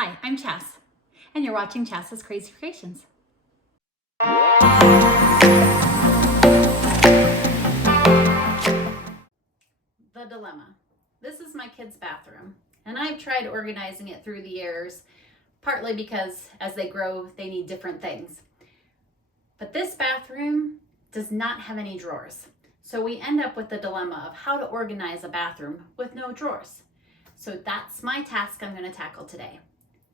Hi, I'm Chas, and you're watching Chas's Crazy Creations. The dilemma. This is my kids' bathroom, and I've tried organizing it through the years, partly because as they grow, they need different things. But this bathroom does not have any drawers. So we end up with the dilemma of how to organize a bathroom with no drawers. So that's my task I'm going to tackle today.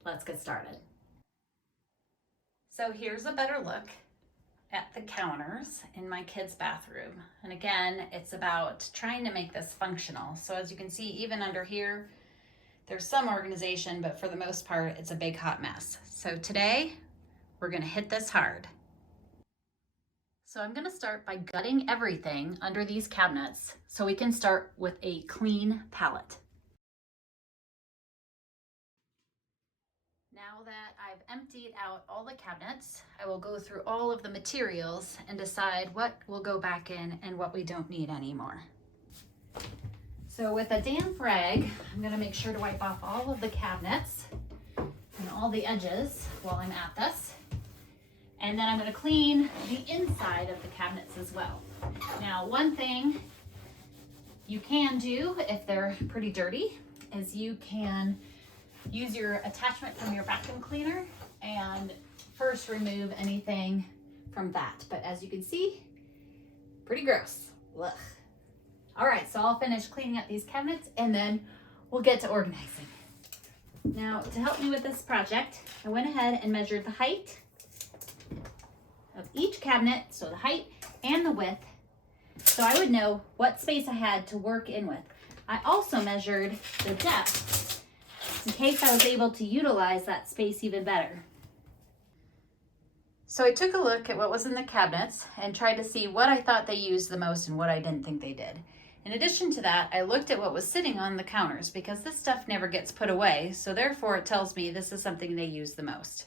Let's get started. So here's a better look at the counters in my kids' bathroom. And again, it's about trying to make this functional. So as you can see, even under here, there's some organization, but for the most part, it's a big hot mess. So today, we're gonna hit this hard. So I'm gonna start by gutting everything under these cabinets so we can start with a clean palette. Now that I've emptied out all the cabinets, I will go through all of the materials and decide what will go back in and what we don't need anymore. So with a damp rag, I'm going to make sure to wipe off all of the cabinets and all the edges while I'm at this. And then I'm going to clean the inside of the cabinets as well. Now, one thing you can do if they're pretty dirty is you can use your attachment from your vacuum cleaner and first remove anything from that. But as you can see, pretty gross. Ugh. All right, so I'll finish cleaning up these cabinets and then we'll get to organizing. Now, to help me with this project, I went ahead and measured the height of each cabinet, so the height and the width, so I would know what space I had to work in with. I also measured the depth in case I was able to utilize that space even better. So I took a look at what was in the cabinets and tried to see what I thought they used the most and what I didn't think they did. In addition to that, I looked at what was sitting on the counters because this stuff never gets put away, so therefore it tells me this is something they use the most.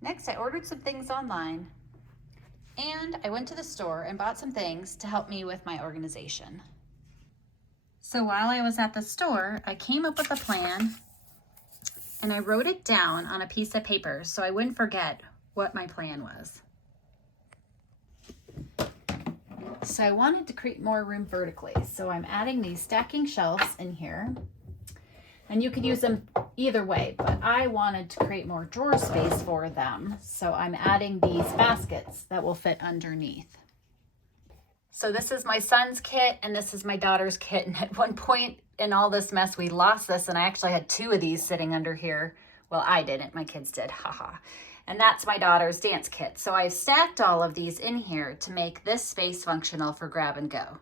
Next, I ordered some things online and I went to the store and bought some things to help me with my organization. So while I was at the store, I came up with a plan and I wrote it down on a piece of paper so I wouldn't forget what my plan was. So I wanted to create more room vertically. So I'm adding these stacking shelves in here. And you could use them either way, but I wanted to create more drawer space for them. So I'm adding these baskets that will fit underneath. So this is my son's kit and this is my daughter's kit. And at one point in all this mess, we lost this and I actually had two of these sitting under here. Well, I didn't, my kids did, haha. And that's my daughter's dance kit. So I've stacked all of these in here to make this space functional for grab and go.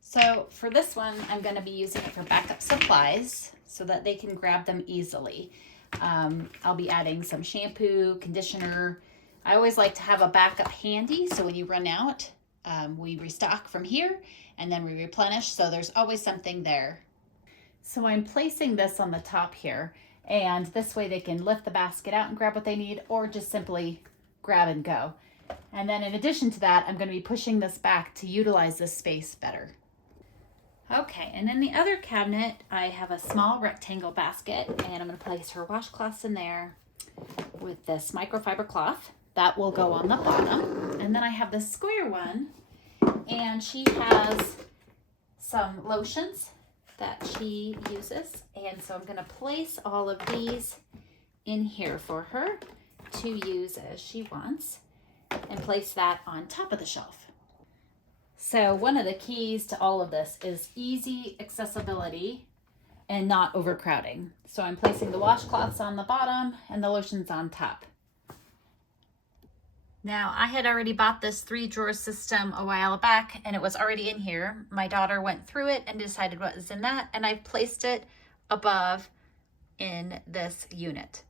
So for this one, I'm gonna be using it for backup supplies so that they can grab them easily. I'll be adding some shampoo, conditioner. I always like to have a backup handy so when you run out, we restock from here and then we replenish, so there's always something there. So I'm placing this on the top here, and this way they can lift the basket out and grab what they need or just simply grab and go. And then in addition to that, I'm going to be pushing this back to utilize this space better. Okay, and in the other cabinet, I have a small rectangle basket and I'm going to place her washcloths in there with this microfiber cloth. That will go on the bottom. And then I have this square one and she has some lotions that she uses. And so I'm going to place all of these in here for her to use as she wants and place that on top of the shelf. So one of the keys to all of this is easy accessibility and not overcrowding. So I'm placing the washcloths on the bottom and the lotions on top. Now, I had already bought this 3-drawer system a while back and it was already in here. My daughter went through it and decided what was in that, and I've placed it above in this unit.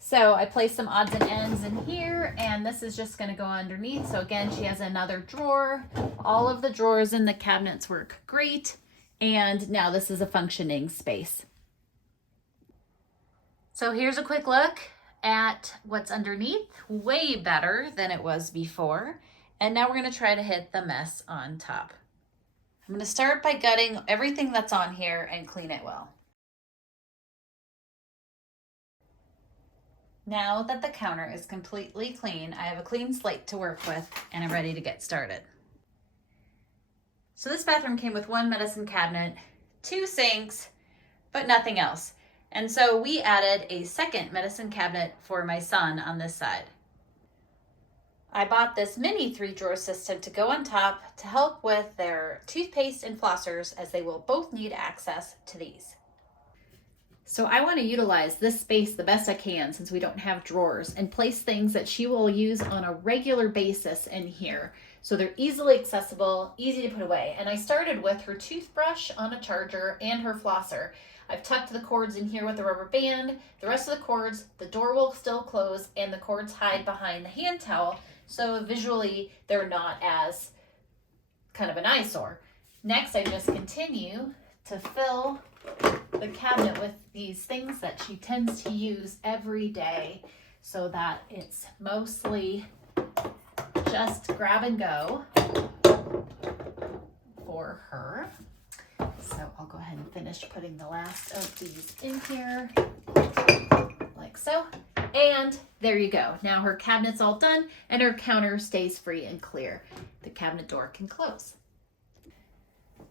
So I placed some odds and ends in here, and this is just going to go underneath. So again, she has another drawer. All of the drawers in the cabinets work great, and now this is a functioning space. So here's a quick look at what's underneath, way better than it was before. And now we're going to try to hit the mess on top. I'm going to start by gutting everything that's on here and clean it well. Now that the counter is completely clean, I have a clean slate to work with and I'm ready to get started. So this bathroom came with one medicine cabinet, 2 sinks, but nothing else. And so we added a second medicine cabinet for my son on this side. I bought this mini 3-drawer system to go on top to help with their toothpaste and flossers, as they will both need access to these. So I want to utilize this space the best I can, since we don't have drawers, and place things that she will use on a regular basis in here. So they're easily accessible, easy to put away. And I started with her toothbrush on a charger and her flosser. I've tucked the cords in here with a rubber band. The rest of the cords, the door will still close and the cords hide behind the hand towel. So visually they're not as kind of an eyesore. Next, I just continue to fill the cabinet with these things that she tends to use every day, so that it's mostly just grab and go for her. So I'll go ahead and finish putting the last of these in here, like so. And there you go. Now her cabinet's all done and her counter stays free and clear. The cabinet door can close.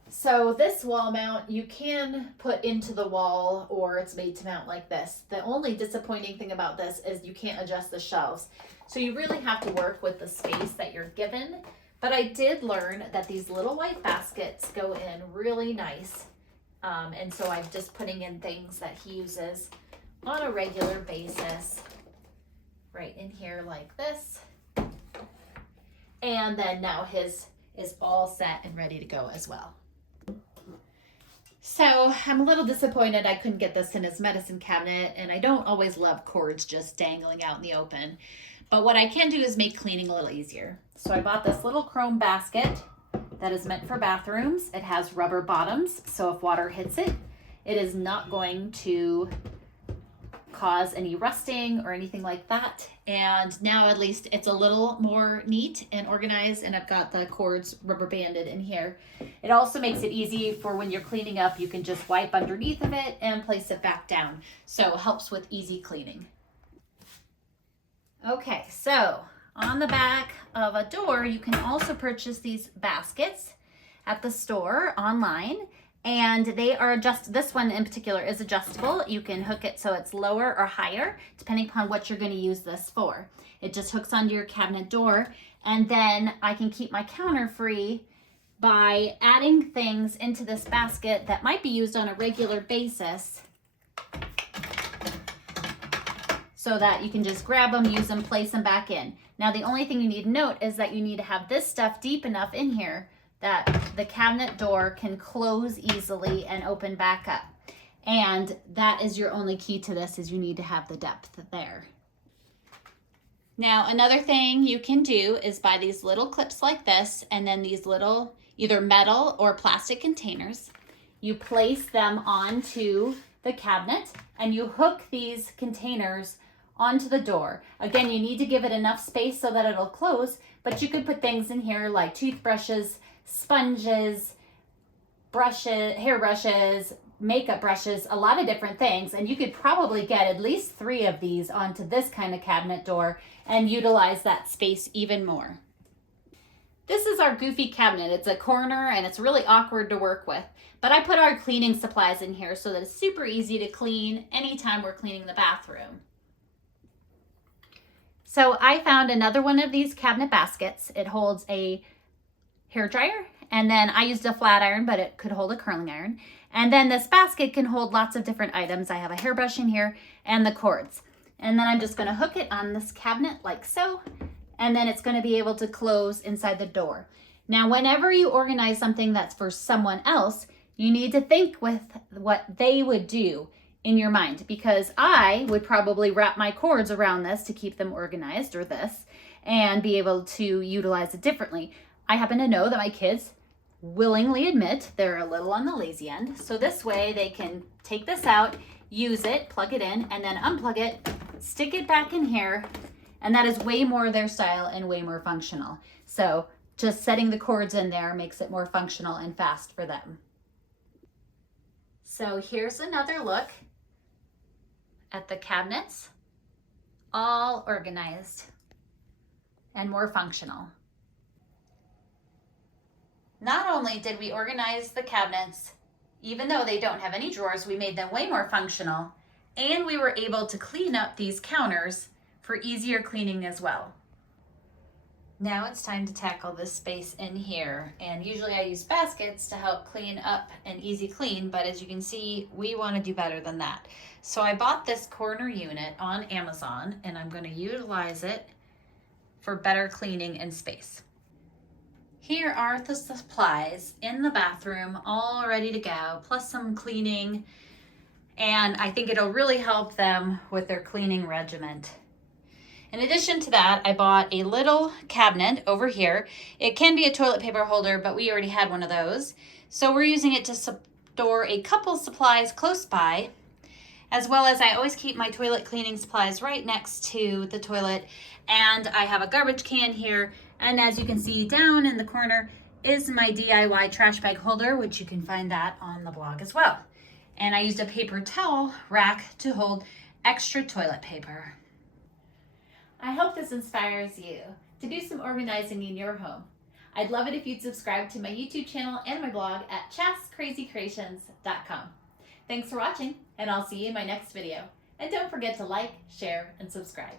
So this wall mount you can put into the wall, or it's made to mount like this. The only disappointing thing about this is you can't adjust the shelves. So you really have to work with the space that you're given. But I did learn that these little white baskets go in really nice. And so I'm just putting in things that he uses on a regular basis right in here like this. And then now his is all set and ready to go as well. So I'm a little disappointed I couldn't get this in his medicine cabinet, and I don't always love cords just dangling out in the open. But what I can do is make cleaning a little easier. So I bought this little chrome basket that is meant for bathrooms. It has rubber bottoms, so if water hits it, it is not going to cause any rusting or anything like that. And now at least it's a little more neat and organized, and I've got the cords rubber banded in here. It also makes it easy for when you're cleaning up, you can just wipe underneath of it and place it back down. So it helps with easy cleaning. Okay, so on the back of a door, you can also purchase these baskets at the store online. And they are this one in particular is adjustable. You can hook it so it's lower or higher, depending upon what you're going to use this for. It just hooks onto your cabinet door. And then I can keep my counter free by adding things into this basket that might be used on a regular basis, so that you can just grab them, use them, place them back in. Now, the only thing you need to note is that you need to have this stuff deep enough in here that the cabinet door can close easily and open back up. And that is your only key to this, is you need to have the depth there. Now, another thing you can do is buy these little clips like this, and then these little either metal or plastic containers. You place them onto the cabinet and you hook these containers onto the door. Again, you need to give it enough space so that it'll close, but you could put things in here like toothbrushes, sponges, brushes, hairbrushes, makeup brushes, a lot of different things. And you could probably get at least 3 of these onto this kind of cabinet door and utilize that space even more. This is our goofy cabinet. It's a corner and it's really awkward to work with, but I put our cleaning supplies in here so that it's super easy to clean anytime we're cleaning the bathroom. So I found another one of these cabinet baskets. It holds a hair dryer, and then I used a flat iron, but it could hold a curling iron. And then this basket can hold lots of different items. I have a hairbrush in here and the cords. And then I'm just going to hook it on this cabinet like so, and then it's going to be able to close inside the door. Now, whenever you organize something that's for someone else, you need to think with what they would do in your mind, because I would probably wrap my cords around this to keep them organized, or this, and be able to utilize it differently. I happen to know that my kids willingly admit they're a little on the lazy end. So this way they can take this out, use it, plug it in, and then unplug it, stick it back in here. And that is way more their style and way more functional. So just setting the cords in there makes it more functional and fast for them. So here's another look at the cabinets all organized and more functional. Not only did we organize the cabinets, even though they don't have any drawers, we made them way more functional, and we were able to clean up these counters for easier cleaning as well. Now it's time to tackle this space in here, and usually I use baskets to help clean up an easy clean, but as you can see, we want to do better than that. So I bought this corner unit on Amazon, and I'm going to utilize it for better cleaning and space. Here are the supplies in the bathroom, all ready to go, plus some cleaning, and I think it'll really help them with their cleaning regimen. In addition to that, I bought a little cabinet over here. It can be a toilet paper holder, but we already had one of those. So we're using it to store a couple supplies close by, as well as I always keep my toilet cleaning supplies right next to the toilet. And I have a garbage can here. And as you can see down in the corner is my DIY trash bag holder, which you can find that on the blog as well. And I used a paper towel rack to hold extra toilet paper. I hope this inspires you to do some organizing in your home. I'd love it if you'd subscribe to my YouTube channel and my blog at chascrazycreations.com. Thanks for watching, and I'll see you in my next video. And don't forget to like, share, and subscribe.